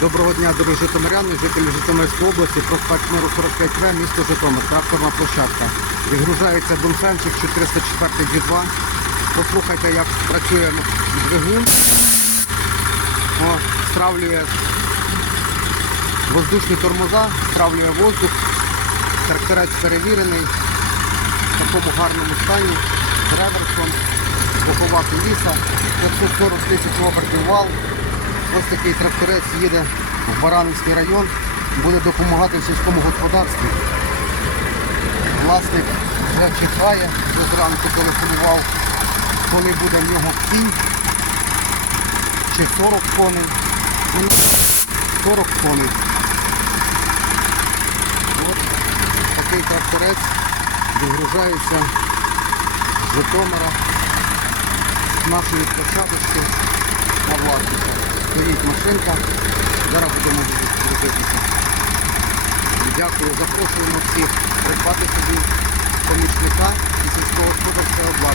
Доброго дня, дорогі житомиряни, жителі Житомирської області, проспект Миру 45В, місто Житомир, тракторна площадка. Відгружається Донфенчик 404 G2. Послухайте, як працює двигун. О, стравлює воздушні тормоза, стравлює воздух. Тракторець перевірений в такому гарному стані, з реверсом, бокова коліса, 540 тисяч обертів вал. Ось такий тракторець їде в Баранівський район, буде допомагати в сільському господарстві. Власник вже чекає, вже зранку телефонував, коли буде в нього кінь, чи 40 коней. Ну, 40 коней. От такий тракторець вигружається з Житомира, з нашої площадочки стоїть машинка. Зараз будемо зробитися. Дякую, запрошуємо всіх придбати собі помічника і сільськогосподарське обладнання.